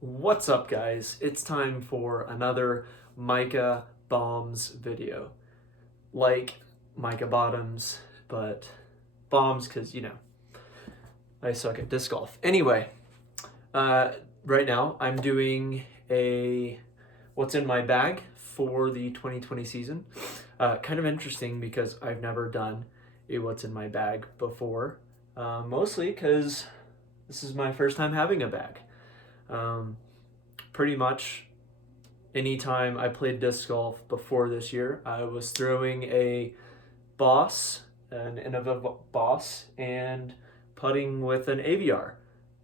What's up, guys? It's time for another Micah Bombs video. Like Micah Bottoms, but bombs because, I suck at disc golf. Anyway, uh, right now I'm doing a what's in my bag for the 2020 season. Kind of interesting because I've never done a what's in my bag before, mostly because this is my first time having a bag. Pretty much anytime I played disc golf before this year, I was throwing a Boss, an Innova Boss, and putting with an AVR.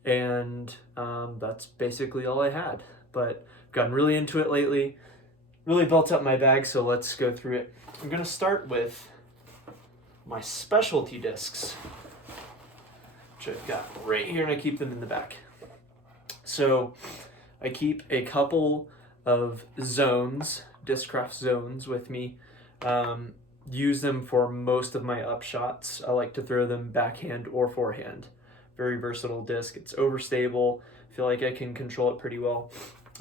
And that's basically all I had. But I've gotten really into it lately, really built up my bag, so let's go through it. I'm going to start with my specialty discs, which I've got right here, and I keep them in the back. So I keep a couple of zones, Discraft zones with me. Use them for most of my upshots. I like to throw them backhand or forehand. Very versatile disc. It's overstable. I feel like I can control it pretty well.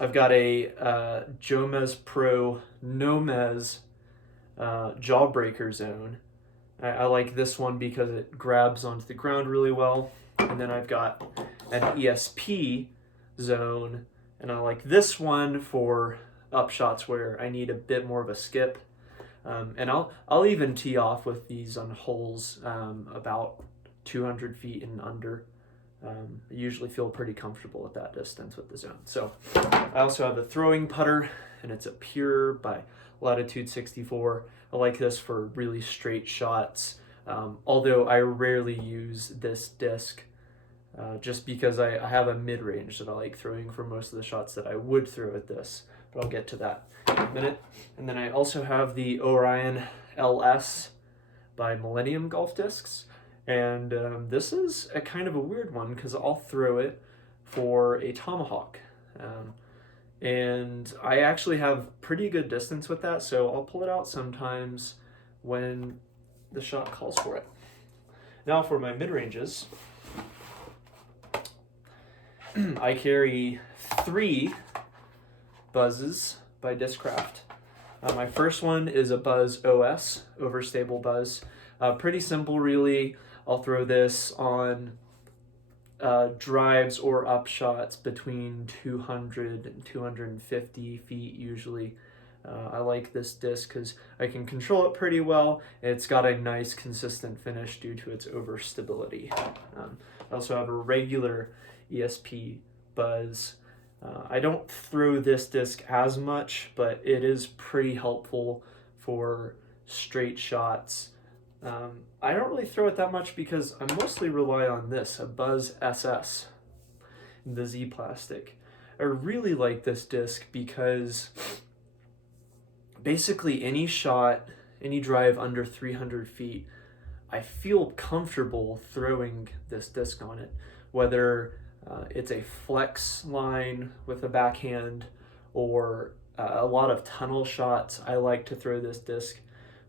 I've got a Jomez Pro No-Mez Jawbreaker zone. I like this one because it grabs onto the ground really well. And then I've got an ESP zone, and I like this one for upshots where I need a bit more of a skip. And I'll even tee off with these on holes about 200 feet and under. I usually feel pretty comfortable at that distance with the zone. So I also have a throwing putter, and it's a Pure by Latitude 64. I like this for really straight shots, although I rarely use this disc just because I have a mid-range that I like throwing for most of the shots that I would throw at this. But I'll get to that in a minute. And then I also have the Orion LS by Millennium Golf Discs. And this is a kind of a weird one because I'll throw it for a tomahawk. And I actually have pretty good distance with that, so I'll pull it out sometimes when the shot calls for it. Now for my mid-ranges, I carry 3 buzzes by Discraft. My first one is a Buzz OS, Overstable Buzz. Pretty simple, really. I'll throw this on drives or upshots between 200 and 250 feet usually. I like this disc because I can control it pretty well. It's got a nice consistent finish due to its overstability. I also have a regular ESP Buzz. I don't throw this disc as much, but it is pretty helpful for straight shots. I don't really throw it that much because I mostly rely on this, a Buzz SS, the Z plastic. I really like this disc because basically any shot, any drive under 300 feet, I feel comfortable throwing this disc on it, whether it's a flex line with a backhand or a lot of tunnel shots I like to throw this disc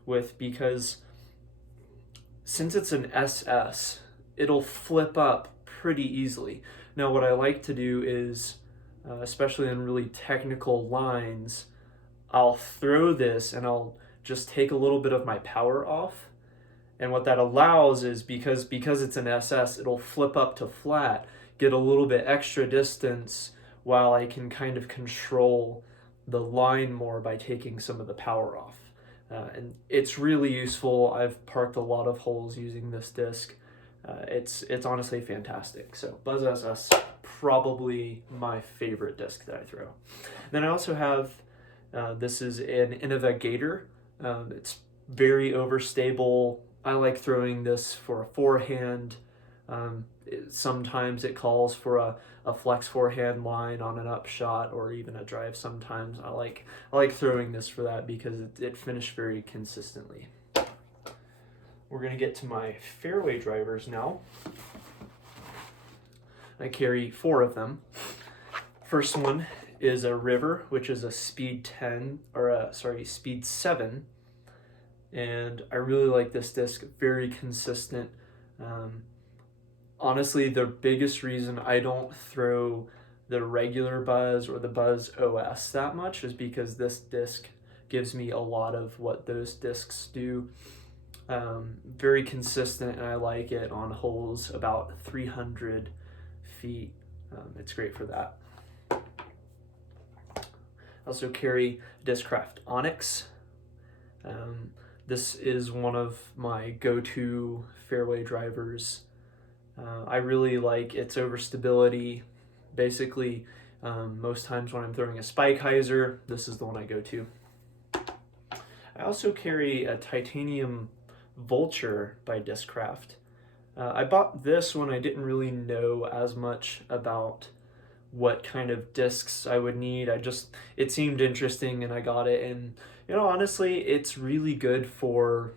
with because since it's an SS, it'll flip up pretty easily. Now what I like to do is, especially in really technical lines, I'll throw this and I'll just take a little bit of my power off. And what that allows is because it's an SS, it'll flip up to flat, get a little bit extra distance while I can kind of control the line more by taking some of the power off. And it's really useful. I've parked a lot of holes using this disc. It's honestly fantastic. So Buzz SS, probably my favorite disc that I throw. Then I also have, this is an Innova Gator. It's very overstable. I like throwing this for a forehand. Sometimes it calls for a flex forehand line on an upshot or even a drive sometimes. I like throwing this for that because it finished very consistently. We're going to get to my fairway drivers now. I carry 4 of them. First one is a River, which is a speed 7. And I really like this disc, very consistent. Honestly, the biggest reason I don't throw the regular Buzz or the Buzz OS that much is because this disc gives me a lot of what those discs do. Very consistent, and I like it on holes about 300 feet. It's great for that. I also carry Discraft Onyx. This is one of my go-to fairway drivers. I really like its overstability. Basically, most times when I'm throwing a spike hyzer, this is the one I go to. I also carry a titanium Vulture by Discraft. I bought this when I didn't really know as much about what kind of discs I would need. It seemed interesting and I got it, and honestly, it's really good for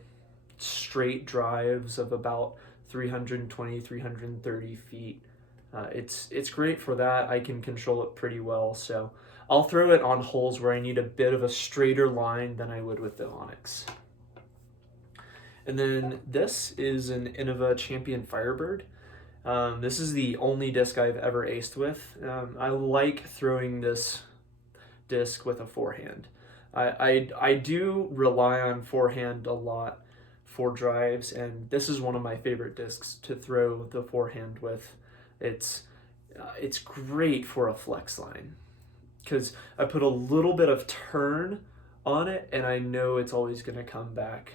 straight drives of about 320, 330 feet. It's great for that. I can control it pretty well, so I'll throw it on holes where I need a bit of a straighter line than I would with the Onyx. And then this is an Innova Champion Firebird. This is the only disc I've ever aced with. I like throwing this disc with a forehand. I do rely on forehand a lot for drives, and this is one of my favorite discs to throw the forehand with. It's great for a flex line because I put a little bit of turn on it, and I know it's always going to come back.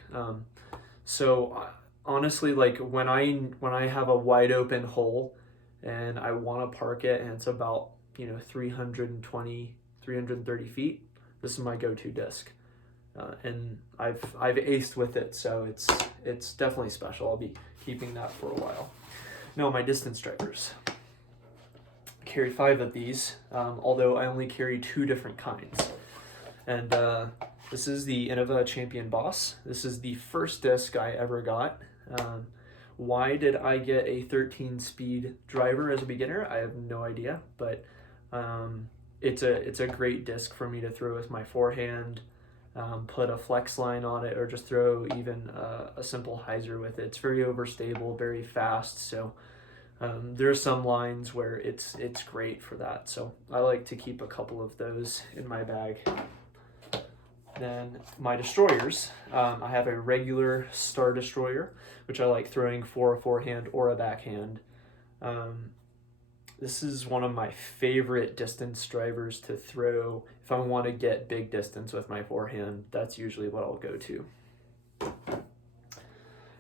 So honestly, like when I have a wide open hole and I want to park it and it's about 320, 330 feet, this is my go-to disc. And I've aced with it, so it's definitely special. I'll be keeping that for a while. No, my distance drivers. I carry 5 of these, although I only carry 2 different kinds. And this is the Innova Champion Boss. This is the first disc I ever got. Why did I get a 13-speed driver as a beginner? I have no idea, but it's a great disc for me to throw with my forehand, put a flex line on it, or just throw even a simple hyzer with it. It's very overstable, very fast, so there are some lines where it's great for that. So I like to keep a couple of those in my bag. Then my destroyers, I have a regular Star Destroyer, which I like throwing for a forehand or a backhand. This is one of my favorite distance drivers to throw. If I want to get big distance with my forehand, that's usually what I'll go to.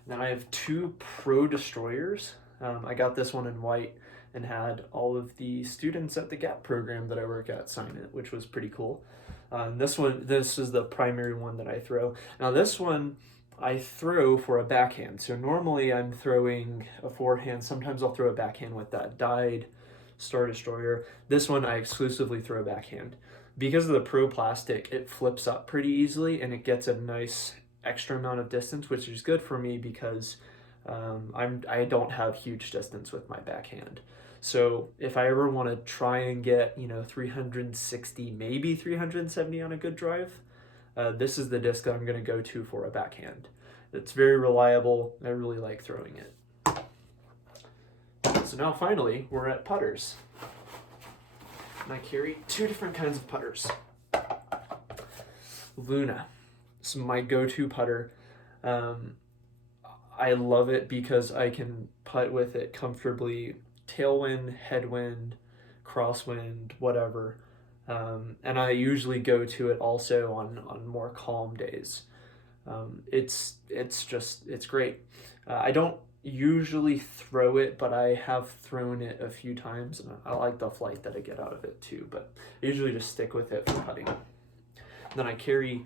Then I have 2 Pro Destroyers. I got this one in white and had all of the students at the GAP program that I work at sign it, which was pretty cool. This is the primary one that I throw. Now this one I throw for a backhand. So normally I'm throwing a forehand. Sometimes I'll throw a backhand with that dyed Star Destroyer. This one I exclusively throw backhand. Because of the Pro plastic, it flips up pretty easily and it gets a nice extra amount of distance, which is good for me because I don't have huge distance with my backhand. So if I ever want to try and get 360, maybe 370 on a good drive, this is the disc that I'm going to go to for a backhand. It's very reliable. I really like throwing it. So now finally we're at putters. And I carry 2 different kinds of putters. Luna. This is my go-to putter. I love it because I can putt with it comfortably. Tailwind, headwind, crosswind, whatever. And I usually go to it also on more calm days. It's great. I don't usually throw it, but I have thrown it a few times, and I like the flight that I get out of it too, but I usually just stick with it for putting. Then I carry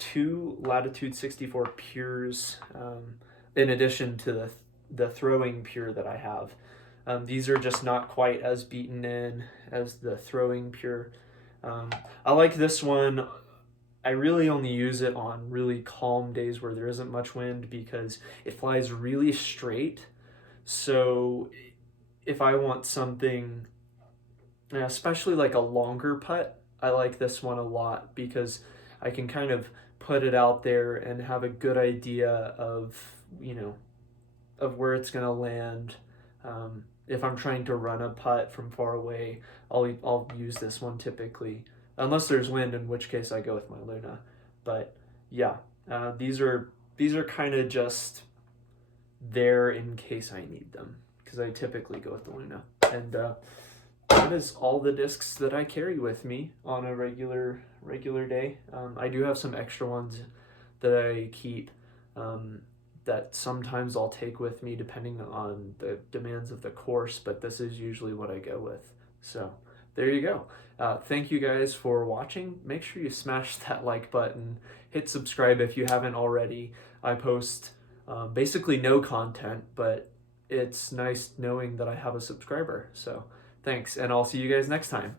2 Latitude 64 Pures, in addition to the throwing Pure that I have. These are just not quite as beaten in as the throwing Pure. I like this one. I really only use it on really calm days where there isn't much wind because it flies really straight. So if I want something, especially like a longer putt, I like this one a lot because I can kind of put it out there and have a good idea of where it's going to land. if I'm trying to run a putt from far away, I'll use this one typically, unless there's wind, in which case I go with my Luna. But yeah, these are kind of just there in case I need them, because I typically go with the Luna. And that is all the discs that I carry with me on a regular day. I do have some extra ones that I keep, that sometimes I'll take with me depending on the demands of the course, but this is usually what I go with. So there you go. Thank you guys for watching. Make sure you smash that like button, hit subscribe if you haven't already. I post basically no content, but it's nice knowing that I have a subscriber. So thanks, and I'll see you guys next time.